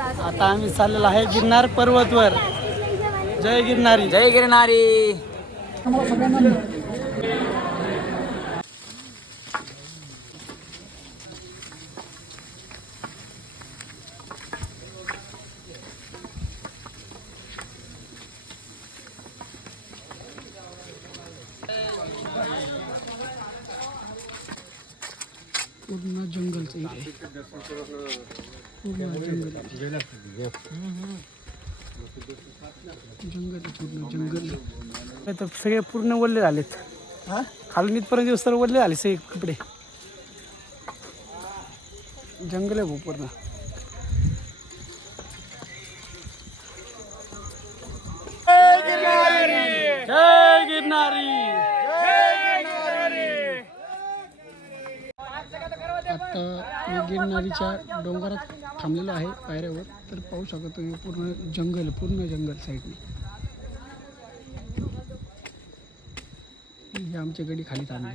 आता आम्ही चाललेलो आहे गिरनार पर्वतवर. जय गिरनारी. जय गिरनारी. पूर्ण जंगलचं इथे. पूर्ण जंगल. जंगल पूर्ण जंगल. तर सगळे पूर्ण वल्ले झालेत. खालून इथपर्यंत दिवस तर वल्ले झाले सगळे कपडे. जंगल आहे भाऊ पूर्ण. आता मी गिरनारीच्या डोंगरात थांबलेलो आहे पायऱ्यावर. तर पाहू शकतो तुम्ही पूर्ण जंगल पूर्ण जंगल साईडने. हे आमच्या गडी खाली थांबले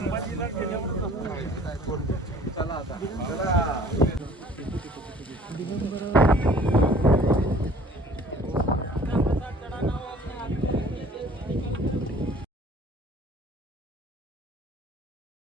अंबाजीला गेल्यावर चला आता.